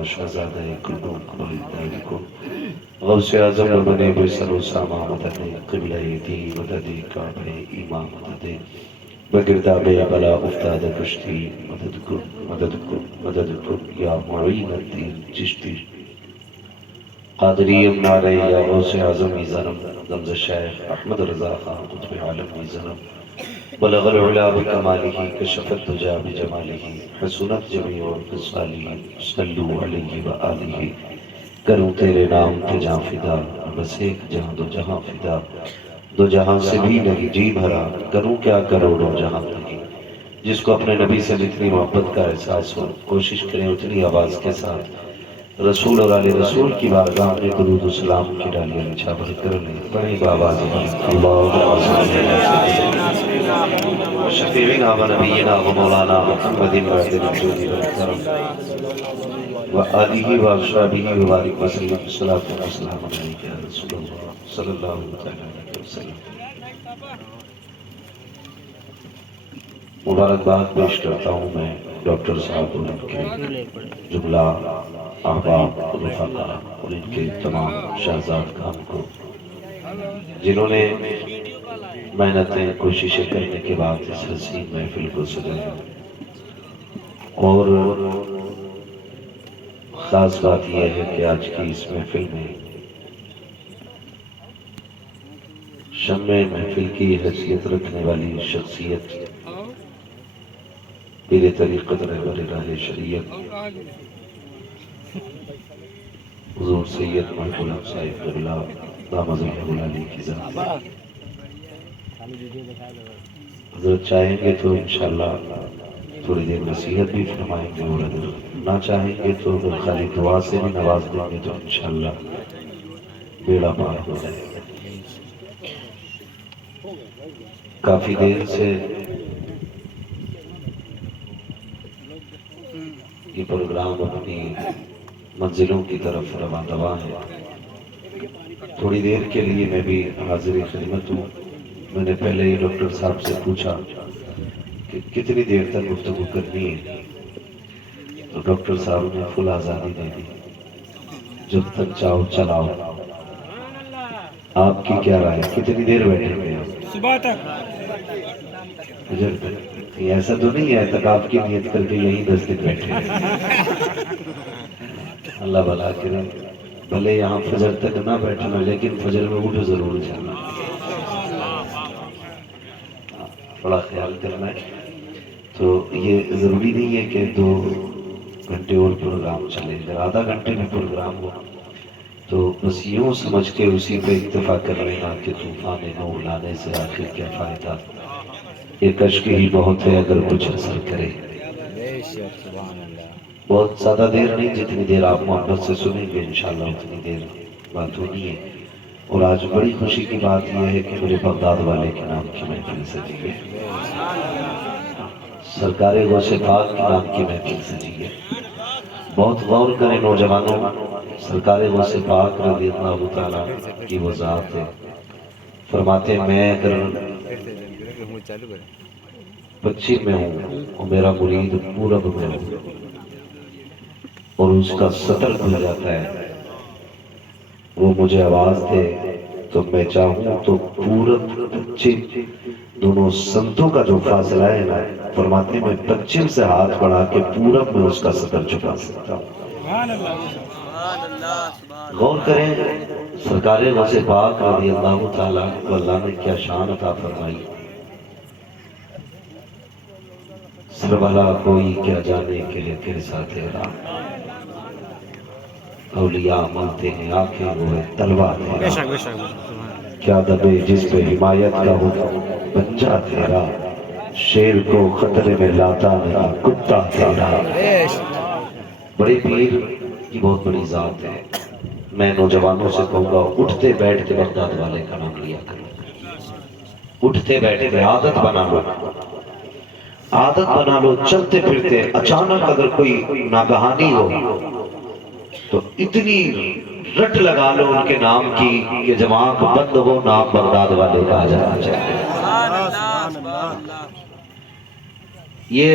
مصطفیٰ شہزادہ کلوم کلدائی کو غوث اعظم بنے بسر و ساما مدد قبلہ دی مدد کعبہ ایمان مدد بگرداب بلا افتاد کشتی مدد کن مدد کن مدد کن یا معین الدین چشتی قادری امنارے یا غوث اعظم زنم رمز شیخ احمد رضا خان قطب عالم زنم بلغ العلا بکمالہ کشف الدجا بجمالہ حسنت جمیع خصالہ صلو علیہ وآلہ کروں تیرے نام پہ جاں فدا بس ایک جہاں دو جہاں فدا دو جہاں سے بھی نہیں جی بھرا کروں کیا کروڑوں جہاں نہیں جس کو اپنے نبی سے جتنی محبت کا احساس ہو کوشش کریں اتنی آواز کے ساتھ رسول اور آل رسول کی بارگاہ میں درود و سلام کی ڈالیاں نچھاور کر لیں پڑھیں بآواز اللہم صلی شفیعنا و نبینا و مولانا محمد وعد الجود والکرم و آلہ و اصحابہ و بارک وسلم صلاۃ و سلام علیک یا رسول اللہ صلی اللہ علیہ وسلم۔ مبارکباد پیش کرتا ہوں میں ڈاکٹر صاحب اور ان کے جملہ احباب رفقا اور ان کے تمام شہزاد خان کو جنہوں نے محنتیں کوششیں کرنے کے بعد اس حسین محفل کو سجایا، اور خاص بات یہ ہے کہ آج کی اس محفل میں شمع محفل کی حیثیت رکھنے والی شخصیت پیر طریقت رہبر راہ شریعت حضور سید محمود الحق صاحب قبلہ دامت العالی کی ذات حضرت چاہیں گے تو انشاءاللہ تھوڑی دیر نصیحت بھی فرمائیں گے، اور اگر نہ چاہیں گے تو اگر خالی دعا سے بھی نواز دیں گے تو انشاءاللہ بیڑا پار ہو جائے گا۔ کافی دیر سے یہ پروگرام اپنی منزلوں کی طرف رواں دواں ہے۔ تھوڑی دیر کے لیے میں بھی حاضر خدمت ہوں۔ میں نے پہلے ہی ڈاکٹر صاحب سے پوچھا کہ کتنی دیر تک گفتگو کرنی ہے، تو ڈاکٹر صاحب نے فل آزادی دے دی، جب تک چاہو چلاؤ۔ آپ کی کیا رائے، کتنی دیر بیٹھیں گے آپ؟ صبح تک۔ فجر تک؟ ایسا تو نہیں ہے تک آپ کی نیت کر کے یہیں 10 دن بیٹھے ہیں۔ اللہ بھلا کرے، بھلے یہاں فجر تک نہ بیٹھنا لیکن فجر میں اٹھ ضرور جانا، بڑا خیال کرنا ہے۔ تو یہ ضروری نہیں ہے کہ 2 گھنٹے اور پروگرام چلے، اگر آدھا گھنٹے میں پروگرام ہو تو بس یوں سمجھ کے اسی پہ اکتفا کر لینا کہ طوفان نور لانے سے آخر کیا فائدہ، یہ کشک ہی بہت ہے اگر کچھ اثر کرے۔ بہت زیادہ دیر نہیں، جتنی دیر آپ محبت سے سنیں گے انشاءاللہ اتنی دیر بات ہونی ہے۔ اور آج بڑی خوشی کی بات یہ ہے کہ میرے بغداد والے کے نام کی محفل سجی ہے، سرکار غوث پاک کے نام کی محفل سجی ہے۔ بہت غور کریں نوجوانوں، سرکار غوث پاک رضی اللہ تعالیٰ کی وہ ذات ہے، فرماتے ہیں میں اگر پچھم میں ہوں اور میرا مرید پورب میں ہوں اور اس کا سطر کھل جاتا ہے، وہ مجھے آواز دے تو میں چاہوں تو پورب پچھم دونوں سمتوں کا جو فاصلہ ہے نا، فرماتے ہیں میں پچھم سے ہاتھ بڑھا کے پورب میں اس کا سطر چھپا سکتا ہوں۔ غور کریں سرکار غوث پاک رضی اللہ تعالیٰ کو اللہ نے کیا شان عطا فرمائی۔ سربلا کوئی کیا جانے کے لیے کیسا تیرا، اولیاء ملتے ہیں آنکھیں ہوئے تلوا تیرا، کیا دبے جس پہ حمایت کا ہو بچہ تیرا، شیر کو خطرے میں لاتا نہیں کتا تیرا۔ بڑے پیر کی بہت بڑی ذات ہے۔ میں نوجوانوں سے کہوں گا اٹھتے بیٹھ کے بغداد والے کا نام لیا کرو، اٹھتے بیٹھ کے عادت بنا لو، عادت بنا لو، چلتے پھرتے اچانک اگر کوئی ناگہانی ہو تو اتنی رٹ لگا لو ان کے نام کی کہ جب آنکھ بند ہو نام بغداد والے کا آ جانا چاہیے۔ یہ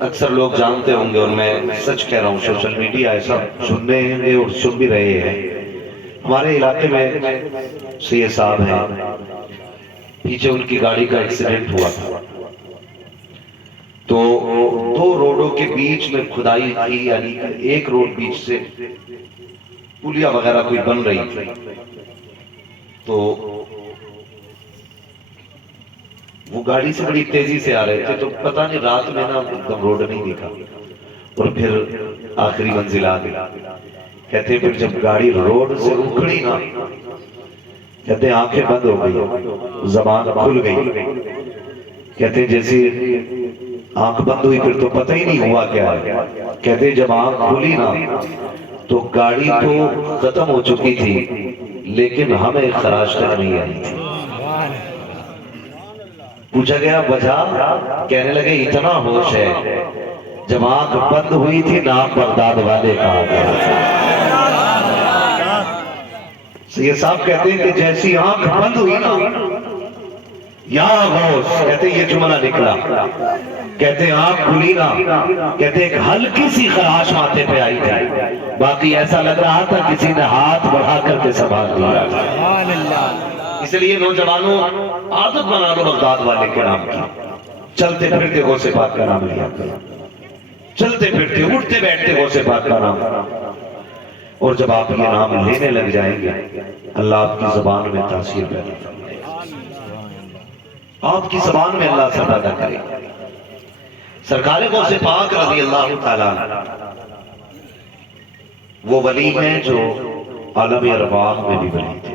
اکثر لوگ جانتے ہوں گے اور میں سچ کہہ رہا ہوں، سوشل میڈیا ایسا سننے گے اور سن بھی رہے ہیں۔ ہمارے علاقے میں سی اے صاحب ہیں، پیچھے ان کی گاڑی کا ایکسیڈنٹ ہوا تھا، تو دو روڈوں کے بیچ میں کھدائی تھی، یعنی ایک روڈ بیچ سے پلیا وغیرہ کوئی بن رہی تھی، تو وہ گاڑی سے بڑی تیزی سے آ رہے تھے، تو پتہ نہیں رات میں نا ایک دم روڈ نہیں دیکھا، اور پھر آخری منزل آ گئی۔ کہتے پھر جب گاڑی روڈ سے اکھڑی نا، کہتے ہیں آنکھیں بند ہو گئی، زبان کھل گئی۔ کہتے ہیں جیسی آنکھ بند ہوئی پھر تو پتہ ہی نہیں ہوا کیا ہے۔ کہتے ہیں جب آنکھ کھلی نا تو گاڑی تو ختم ہو چکی تھی، لیکن ہمیں خراش تک نہیں آئی تھی۔ پوچھا گیا وجہ، کہنے لگے اتنا ہوش ہے، جب آنکھ بند ہوئی تھی نام بغداد والے کا آ گیا۔ یہ صاحب کہتے ہیں کہ جیسی آنکھ بند ہوئی نا، یا غوث، کہتے ہیں یہ جملہ نکلا، کہتے ہیں آنکھ کھلی نا، کہتے ہیں ایک ہلکی سی خراش ماتھے پہ آئی تھی، باقی ایسا لگ رہا تھا کسی نے ہاتھ بڑھا کر کے سنبھال دیا۔ اس لیے نوجوانوں عادت بنا لو بغداد والے کے نام کی، چلتے پھرتے غوث پاک کا نام لیا کرو، چلتے پھرتے اٹھتے بیٹھتے غوث پاک کا نام، اور جب آپ یہ نام لینے لگ جائیں گے اللہ آپ کی زبان میں تاثیر پیدا کرے، آپ کی زبان میں اللہ سے پیدا کرے۔ سرکار غوث پاک رضی اللہ تعالیٰ وہ ولی ہیں جو عالم ارواح میں بھی ولی تھے،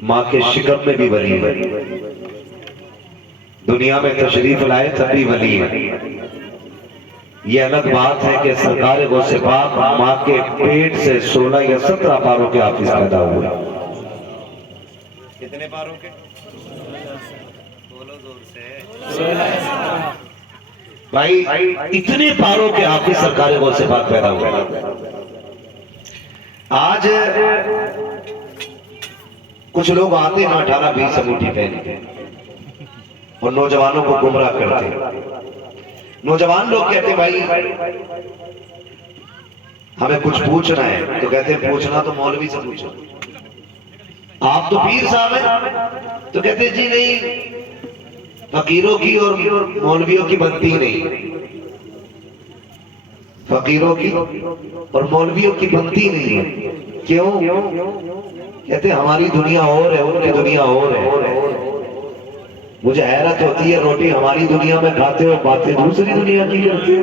ماں کے شکم میں بھی ولی ہے، دنیا میں تشریف لائے تب بھی ولی ہے۔ یہ الگ بات ہے کہ سرکار غوث پاک ماں کے پیٹ سے 16 یا 17 پاروں کے حافظ پیدا ہوئے۔ کتنے پاروں کے؟ بولو زور سے بھائی، اتنے پاروں کے حافظ سرکار غوث پاک پیدا ہوئے۔ آج کچھ لوگ آتے ہیں 18-20 انگوٹھی پہن کے اور نوجوانوں کو گمراہ کرتے ہیں۔ نوجوان لوگ کہتے ہیں بھائی ہمیں کچھ پوچھنا ہے، تو کہتے ہیں پوچھنا تو مولوی سے پوچھو، آپ تو پیر صاحب ہیں، تو کہتے ہیں جی نہیں، فقیروں کی اور مولویوں کی بنتی نہیں، فقیروں کی اور مولویوں کی بنتی نہیں ہے۔ کیوں؟ کہتے ہیں ہماری دنیا اور ہے، ان کی دنیا اور ہے۔ مجھے حیرت ہوتی ہے، روٹی ہماری دنیا میں کھاتے ہو، باتیں دوسری دنیا کی کرتے ہو۔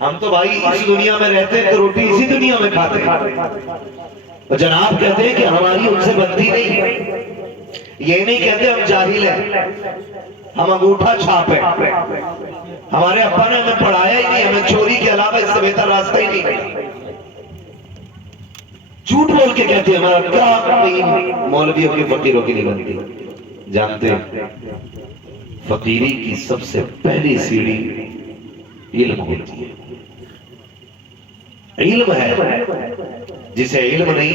ہم تو بھائی اس دنیا میں رہتے ہیں تو روٹی اسی دنیا میں کھاتے ہیں، اور جناب کہتے ہیں کہ ہماری ان سے بنتی نہیں۔ یہ نہیں کہتے ہم جاہل ہیں، ہم انگوٹھا چھاپ ہیں، ہمارے ابا نے ہمیں پڑھایا ہی نہیں، ہمیں چوری کے علاوہ اس سے بہتر راستہ ہی نہیں ملا۔ جھوٹ بول کے کہتے ہیں ہمارا کیا مولویوں کی فقیروں کی نہیں بنتی۔ جانتے ہیں فقیری کی سب سے پہلی سیڑھی علم ہوتی ہے۔ علم ہے، جسے علم نہیں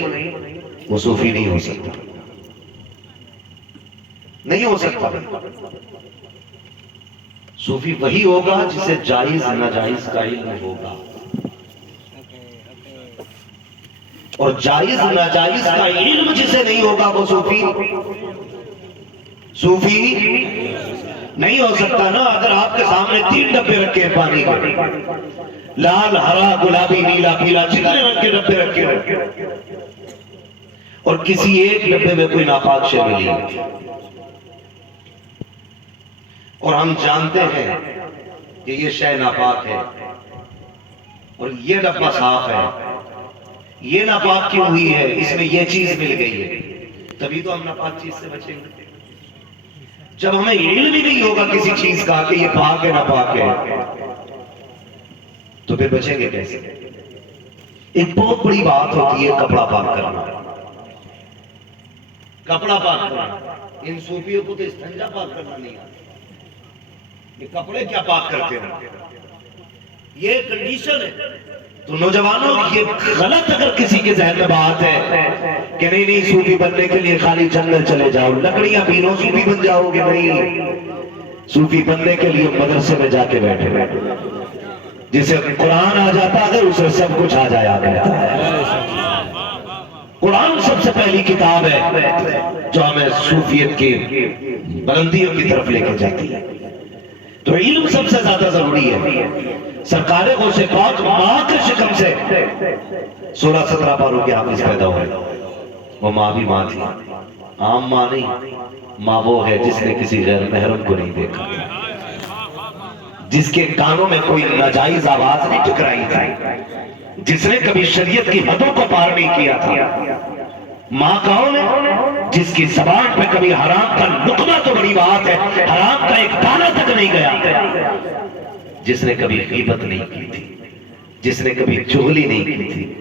وہ صوفی نہیں ہو سکتا، نہیں ہو سکتا۔ صوفی وہی ہوگا جسے جائز ناجائز کا علم ہوگا، اور جائز ناجائز کا علم جسے نہیں ہوگا وہ صوفی نہیں ہو سکتا نا۔ اگر آپ کے سامنے 3 ڈبے رکھے ہیں پانی کے، لال، ہرا، گلابی، نیلا، پیلا، جتنے رنگ کے ڈبے رکھے ہیں، اور کسی ایک ڈبے میں کوئی ناپاک شے ملی، اور ہم جانتے ہیں کہ یہ شے ناپاک ہے اور یہ ڈبہ صاف ہے، یہ ناپاک کیوں ہوئی ہے، اس میں یہ چیز مل گئی ہے، تبھی تو ہم ناپاک چیز سے بچیں گے۔ جب ہمیں علم ہی نہیں ہوگا کسی چیز کا کہ یہ پاک ہے ناپاک ہے، تو پھر بچیں گے کیسے؟ ایک بہت بڑی بات ہوتی ہے کپڑا پاک کرنا، کپڑا پاک کرنا۔ ان صوفیوں کو تو استنجا پاک کرنا نہیں آتا، یہ کپڑے کیا پاک کرتے ہیں، یہ کنڈیشن ہے۔ تو نوجوانوں یہ غلط اگر کسی کے ذہن میں بات ہے کہ نہیں صوفی بننے کے لیے خالی جنگل چلے جاؤ، لکڑیاں بینو صوفی بن جاؤ گے، نہیں، صوفی بننے کے لیے مدرسے میں جا کے بیٹھے، جسے قرآن آ جاتا ہے اسے سب کچھ آ جایا کرتا ہے۔ قرآن سب سے پہلی کتاب ہے جو ہمیں صوفیت کی بلندیوں کی طرف لے کے جاتی ہے۔ تو علم سب سے زیادہ ضروری ہے۔ سرکار غوث پاک ماں کے شکم سے 16-17 پاروں کے حافظ پیدا ہوئے۔ وہ ماں بھی ماں تھی، عام ماں نہیں، ماں وہ ہے جس نے کسی غیر محرم کو نہیں دیکھا، جس کے کانوں میں کوئی ناجائز آواز نہیں ٹکرائی تھی، جس نے کبھی شریعت کی حدوں کو پار نہیں کیا تھا۔ ماں کون ہے؟ جس کی زبان پہ کبھی حرام کا لقمہ تو بڑی بات ہے، حرام کا ایک دانہ تک نہیں گیا، جس نے کبھی غیبت نہیں کی تھی، جس نے کبھی چغلی نہیں کی تھی،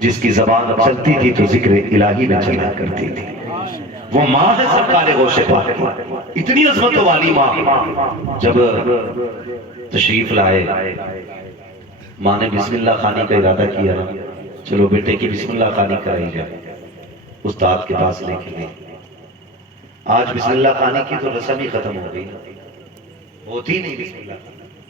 جس کی زبان چلتی تھی تو ذکر الہی میں چلا کرتی تھی۔ وہ ماں ہے سرکار غوث پاک کی، اتنی عظمت والی ماں۔ جب تشریف لائے، ماں نے بسم اللہ خوانی کا ارادہ کیا، چلو بیٹے کی بسم اللہ خوانی کرائی جائے، استاد کے پاس لے کے گئے۔ آج بسم اللہ خوانی کی تو رسم ہی ختم ہو گئی، ہوتی نہیں بسم اللہ۔